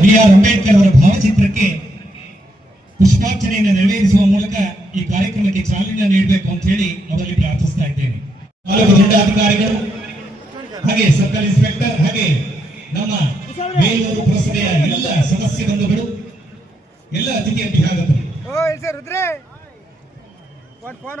B R Ambedkar ಅವರ ಭಾವಚಿತ್ರಕ್ಕೆ ಪುಷ್ಪಾರ್ಚನೆಯನ್ನು ನೆರವೇರಿಸುವ ಮೂಲಕ ಈ ಕಾರ್ಯಕ್ರಮಕ್ಕೆ ಚಾಲನೆ ನೀಡಬೇಕು ಅಂತ ಹೇಳಿ ಅವರಲ್ಲಿ ಪ್ರಾರ್ಥಿಸ್ತಾ ಇದ್ದೇನೆ. ತಾಲೂಕು ಜಿಲ್ಲಾಧಿಕಾರಿಗಳು, ಹಾಗೆ ಸರ್ಕಲ್ ಇನ್ಸ್ಪೆಕ್ಟರ್, ಹಾಗೆ ನಮ್ಮ ಬೇಲೂರು ಪುರಸಭೆಯ ಎಲ್ಲ ಸದಸ್ಯ ಬಂಧುಗಳು, ಎಲ್ಲ ಅತಿಥಿ ಅಭ್ಯಾಗತರು ಫೋನ್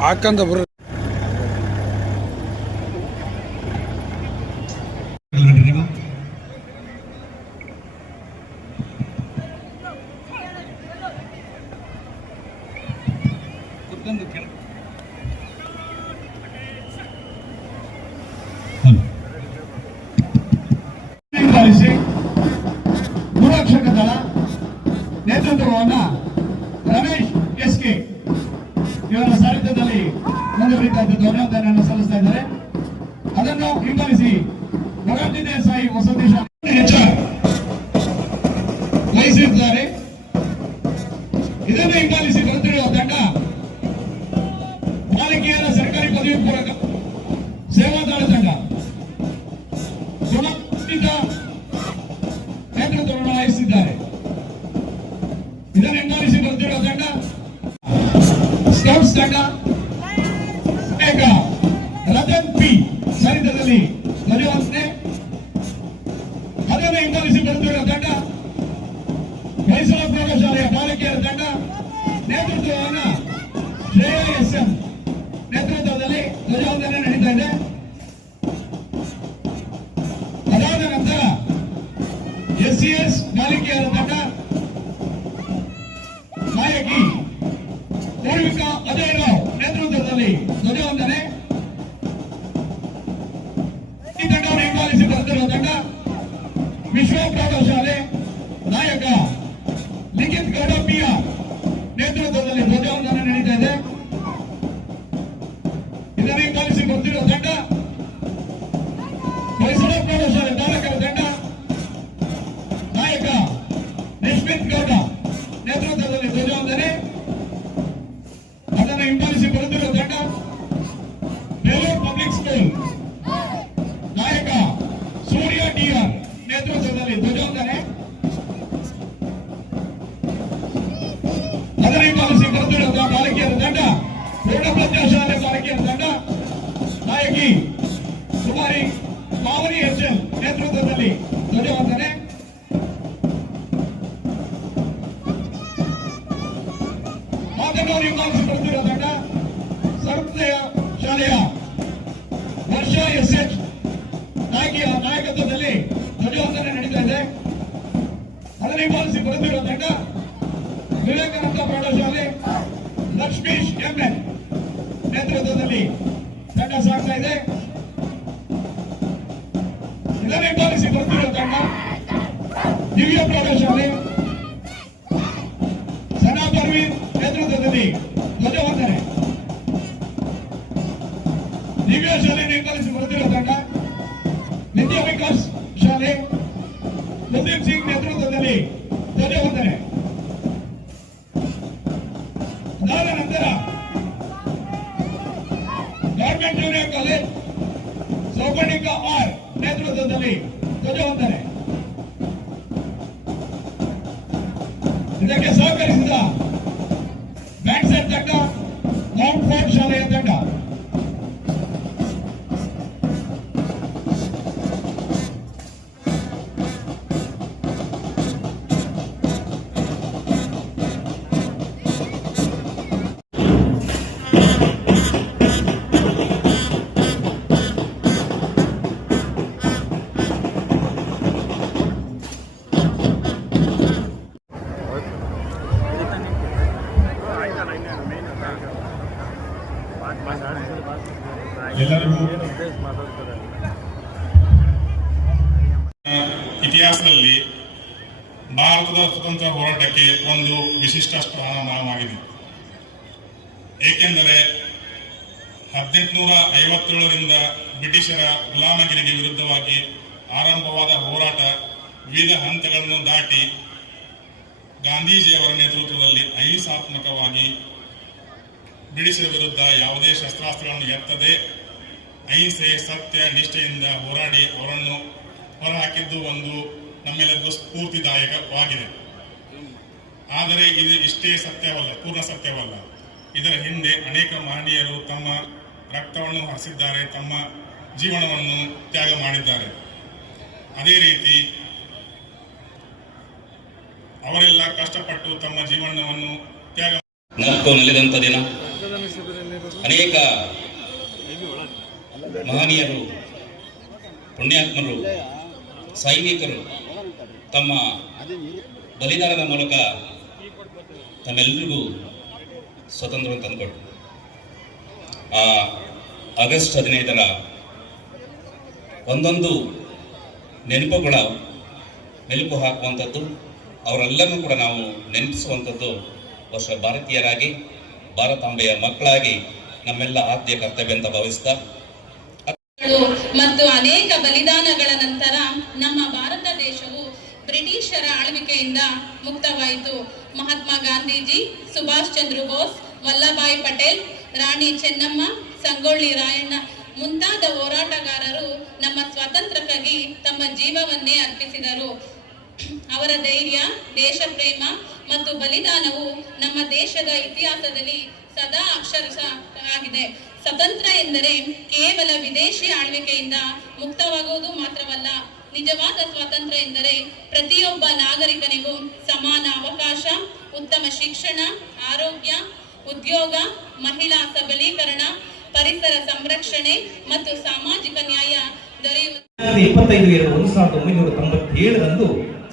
ஆக்கந்தபுரம் Hello. ವಸತಿ ಶಾಲೆ ಹೆಚ್ಚ ವಹಿಸಿದ್ದಾರೆ. ಇದನ್ನು ಹಿಂಬಾಲಿಸಿ ಬರುತ್ತಿರುವ ತಂಡ ಪಾಲಿಕೆಯರ ಸರ್ಕಾರಿ ಪದವಿ ಪೂರಕ ಸೇವಾದಳ ತಂಡ. ಗುಣಮಟ್ಟ ನೇತೃತ್ವವನ್ನು ವಹಿಸಿದ್ದಾರೆ. ಮೈಸೂರು ಪ್ರೌಢಶಾಲೆಯ ಬಾಲಕಿಯರ ತಂಡ, ನೇತೃತ್ವವನ್ನು ಎಸ್ ನೇತೃತ್ವದಲ್ಲಿ ಧ್ವಜವಂದನೆ ನಡೀತಾ ಇದೆ. ಅದಾದ ನಂತರ ಎಸ್ ಬಾಲಿಕೆಯರ ತಂಡ ಇದನ್ನು ಹಿಂಬಾಲಿಸಿ ಬರ್ತಿರುವ ತಂಡ ಮೈಸೂರು ಪ್ರೌಢಶಾಲೆ ಬಾಲಕರ ತಂಡ ಧ್ವಜವಂದನೆ ಮಾತನಾಡಿ ಹಿಂಬಾಲಿಸಿ ಬರುತ್ತಿರುವ ತಂಡ ಸರ್ವೋದಯ ಶಾಲೆಯ ವರ್ಷ ಎಸ್ ಎಚ್ ನಾಯಕಿಯ ನಾಯಕತ್ವದಲ್ಲಿ ಧ್ವಜವಂದನೆ ನಡೀತಾ ಇದೆ. ಅದನ್ನು ಪಾಲಿಸಿ ಬರೆದಿರುವ ತಂಡ ವಿವೇಕಾನಂದ ಪ್ರೌಢಶಾಲೆ, ಲಕ್ಷ್ಮೀಶ್ ಎಂಎನ್ ನೇತೃತ್ವದಲ್ಲಿ ತಂಡ ಸಾಗ್ತಾ ಇದೆ. ಇದನ್ನು ಹಿಂಬಾಲಿಸಿ ಬರುತ್ತಿರುವ ತಂಡ ದಿವ್ಯ ಪ್ರೌಢಶಾಲೆ ಸನಾ ಪರ್ವೀನ್ ನೇತೃತ್ವದಲ್ಲಿ ಧ್ವಜವಂದನೆ ದಿವ್ಯ ಶಾಲೆಯನ್ನು ಹಿಂಬಾಲಿಸಿ ಬರುತ್ತಿರುವ ತಂಡ ವಿದ್ಯಾ ವಿಕಾಸ್ ಶಾಲೆ ಕುಲ್ದೀಪ್ ಸಿಂಗ್ ನೇತೃತ್ವದಲ್ಲಿ ಧ್ವಜವಂದನೆ ಅದಾದ ನಂತರ government junior college Souparnika R ನೇತೃತ್ವದಲ್ಲಿ ಧ್ವಜವಂದನೆ ಇದಕ್ಕೆ ಸಹಕರಿಸಿದ ಬ್ಯಾಂಕ್ ಸೆಟ್ ತಂಡ ಮೌಂಟ್ ಫೋರ್ಟ್ ಶಾಲೆಯ ತಂಡ ಇತಿಹಾಸದಲ್ಲಿ ಭಾರತದ ಸ್ವತಂತ್ರ ಹೋರಾಟಕ್ಕೆ ಒಂದು ವಿಶಿಷ್ಟ ಸ್ಥಾನಮಾನವಾಗಿದೆ. ಏಕೆಂದರೆ ಹದಿನೆಂಟುನೂರ ಐವತ್ತೇಳರಿಂದ ಬ್ರಿಟಿಷರ ಗುಲಾಮಗಿರಿಗೆ ವಿರುದ್ಧವಾಗಿ ಆರಂಭವಾದ ಹೋರಾಟ ವಿವಿಧ ಹಂತಗಳನ್ನು ದಾಟಿ ಗಾಂಧೀಜಿಯವರ ನೇತೃತ್ವದಲ್ಲಿ ಅಹಿಂಸಾತ್ಮಕವಾಗಿ ಬ್ರಿಟಿಷರ ವಿರುದ್ಧ ಯಾವುದೇ ಶಸ್ತ್ರಾಸ್ತ್ರಗಳನ್ನು ಎತ್ತದೆ ಅಹಿಂಸೆ, ಸತ್ಯ, ನಿಷ್ಠೆಯಿಂದ ಹೋರಾಡಿ ಅವರನ್ನು ಹೊರಹಾಕಿದ್ದು ಒಂದು ನಮ್ಮೆಲ್ಲರಿಗೂ ಸ್ಫೂರ್ತಿದಾಯಕವಾಗಿದೆ ಆದರೆ ಇದು ಇಷ್ಟೇ ಸತ್ಯವಲ್ಲ, ಪೂರ್ಣ ಸತ್ಯವಲ್ಲ. ಇದರ ಹಿಂದೆ ಅನೇಕ ಮಹನೀಯರು ತಮ್ಮ ರಕ್ತವನ್ನು ಹರಿಸಿದ್ದಾರೆ, ತಮ್ಮ ಜೀವನವನ್ನು ತ್ಯಾಗ ಮಾಡಿದ್ದಾರೆ. ಅದೇ ರೀತಿ ಅವರೆಲ್ಲ ಕಷ್ಟಪಟ್ಟು ತಮ್ಮ ಜೀವನವನ್ನು ತ್ಯಾಗ ನಕ್ಕು ದಿನ. ಅನೇಕ ಮಹನೀಯರು, ಪುಣ್ಯಾತ್ಮರು ಸೈನಿಕರು ತಮ್ಮ ಬಲಿದಾನದ ಮೂಲಕ ತಮ್ಮೆಲ್ಲರಿಗೂ ಸ್ವತಂತ್ರ ತಂದುಕೊಟ್ಟರು ಆ ಆಗಸ್ಟ್ ಹದಿನೈದರ ಒಂದೊಂದು ನೆನಪುಗಳ ಮೆಲುಕು ಹಾಕುವಂಥದ್ದು ಅವರೆಲ್ಲರನ್ನೂ ಕೂಡ ನಾವು ನೆನಪಿಸುವಂಥದ್ದು ವರ್ಷ ಭಾರತೀಯರಾಗಿ, ಭಾರತಾಂಬೆಯ ಮಕ್ಕಳಾಗಿ ನಮ್ಮೆಲ್ಲ ಆದ್ಯ ಕರ್ತವ್ಯ ಅಂತ ಭಾವಿಸ್ತಾ ಮತ್ತು ಅನೇಕ ಬಲಿದಾನಗಳ ನಂತರ ನಮ್ಮ ಭಾರತ ದೇಶವು ಬ್ರಿಟಿಷರ ಆಳ್ವಿಕೆಯಿಂದ ಮುಕ್ತವಾಯಿತು. ಮಹಾತ್ಮ ಗಾಂಧೀಜಿ, ಸುಭಾಷ್ ಚಂದ್ರ ಬೋಸ್ ವಲ್ಲಭಾಯಿ ಪಟೇಲ್, ರಾಣಿ ಚೆನ್ನಮ್ಮ, ಸಂಗೊಳ್ಳಿ ರಾಯಣ್ಣ ಮುಂತಾದ ಹೋರಾಟಗಾರರು ನಮ್ಮ ಸ್ವಾತಂತ್ರ್ಯಕ್ಕಾಗಿ ತಮ್ಮ ಜೀವವನ್ನೇ ಅರ್ಪಿಸಿದರು. ಅವರ ಧೈರ್ಯ ದೇಶ ಪ್ರೇಮ ಮತ್ತು ಬಲಿದಾನವು ನಮ್ಮ ದೇಶದ ಇತಿಹಾಸದಲ್ಲಿ ಸದಾ ಅಕ್ಷರಶಃ ಆಗಿದೆ. ಸ್ವತಂತ್ರ ಎಂದರೆ ಕೇವಲ ವಿದೇಶಿ ಆಳ್ವಿಕೆಯಿಂದ ಮುಕ್ತವಾಗುವುದು ಮಾತ್ರವಲ್ಲ, ನಿಜವಾದ ಸ್ವಾತಂತ್ರ್ಯ ಎಂದರೆ ಪ್ರತಿಯೊಬ್ಬ ನಾಗರಿಕನಿಗೂ ಸಮಾನ ಅವಕಾಶ, ಉತ್ತಮ ಶಿಕ್ಷಣ, ಆರೋಗ್ಯ, ಉದ್ಯೋಗ, ಮಹಿಳಾ ಸಬಲೀಕರಣ, ಪರಿಸರ ಸಂರಕ್ಷಣೆ ಮತ್ತು ಸಾಮಾಜಿಕ ನ್ಯಾಯ ದೊರೆಯುವುದು.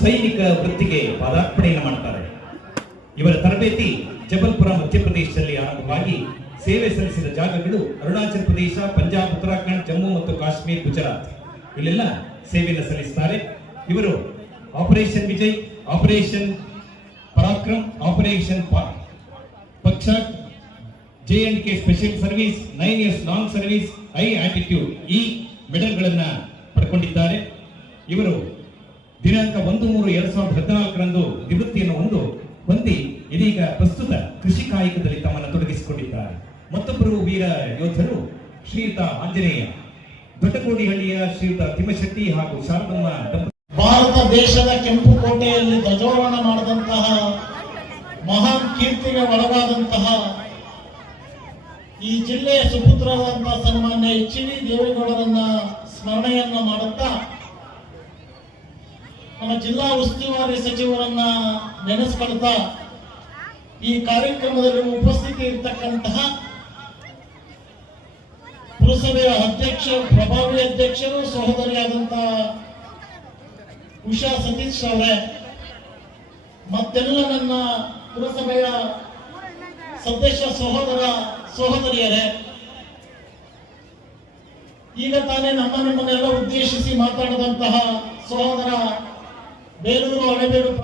ಸೈನಿಕ ವೃತ್ತಿಗೆ ಪದಾರ್ಪಣೆಯನ್ನು ಮಾಡ್ತಾರೆ. ಇವರ ತರಬೇತಿ ಜಬಲ್ಪುರ ಮಧ್ಯಪ್ರದೇಶದಲ್ಲಿ ಆರಂಭವಾಗಿ ಸೇವೆ ಸಲ್ಲಿಸಿದ ಜಾಗಗಳು ಅರುಣಾಚಲ ಪ್ರದೇಶ, ಪಂಜಾಬ್, ಉತ್ತರಾಖಂಡ್, ಜಮ್ಮು ಮತ್ತು ಕಾಶ್ಮೀರ್, ಗುಜರಾತ್. ಇಲ್ಲೆಲ್ಲ ಸೇವೆಯನ್ನು ಸಲ್ಲಿಸುತ್ತಾರೆ ಇವರು Operation Vijay Operation Parakram Operation ಪಕ್ಷ J and K special service nine years long service high altitude ಈ ಮೆಡಲ್ಗಳನ್ನು ಪಡ್ಕೊಂಡಿದ್ದಾರೆ. ಇವರು ದಿನಾಂಕ ಒಂದು ಮೂರು ಎರಡ್ ಸಾವಿರದ ಹದಿನಾಲ್ಕರಂದು ನಿವೃತ್ತಿಯನ್ನು ಒಂದು ಹೊಂದಿ ಇದೀಗ ಪ್ರಸ್ತುತ ಕೃಷಿ ಕಾಯಕದಲ್ಲಿ ತಮ್ಮನ್ನು ತೊಡಗಿಸಿಕೊಂಡಿದ್ದಾರೆ ಮತ್ತೊಬ್ಬರು ವೀರ ಯೋಧರು ಶ್ರೀಯುತ ಆಂಜನೇಯ. ದೊಡ್ಡಕೋಡಿಹಳ್ಳಿಯ ಶ್ರೀಯುತ ತಿಮ್ಮಶೆಟ್ಟಿ ಹಾಗೂ ಶಾರದಮ್ಮ ಭಾರತ ದೇಶದ ಕೆಂಪು ಕೋಟೆಯಲ್ಲಿ ಧ್ವಜಾರೋಹಣ ಮಾಡಿದಂತಹ ಮಹಾನ್ ಕೀರ್ತಿಗೆ ಒಳಗಾದಂತಹ ಈ ಜಿಲ್ಲೆಯ ಸುಪುತ್ರವಾದಂತಹ ಸನ್ಮಾನ್ಯ ಎಚ್ ಡಿ ದೇವೇಗೌಡರನ್ನ ಸ್ಮರಣೆಯನ್ನ ಮಾಡುತ್ತಾ ನಮ್ಮ ಜಿಲ್ಲಾ ಉಸ್ತುವಾರಿ ಸಚಿವರನ್ನ ನೆನೆಸ್ಕೊಳ್ತಾ ಈ ಕಾರ್ಯಕ್ರಮದಲ್ಲಿ ಉಪಸ್ಥಿತಿ ಇರತಕ್ಕಂತಹ ಪುರಸಭೆಯ ಅಧ್ಯಕ್ಷರು, ಪ್ರಭಾವಿ ಅಧ್ಯಕ್ಷರು ಸಹೋದರಿಯಾದಂತಹ ಉಷಾ ಸತೀಶ್ ಅವರೇ, ಮತ್ತೆಲ್ಲ ನನ್ನ ಪುರಸಭೆಯ ಸದಸ್ಯ ಸಹೋದರ ಸಹೋದರಿಯರೇ, ಈಗ ತಾನೇ ನಮ್ಮ ನಿಮ್ಮನ್ನೆಲ್ಲ ಉದ್ದೇಶಿಸಿ ಮಾತಾಡಿದಂತಹ ಸಹೋದರ ಬೇಲೂರು ಹಳೆಬೇಡು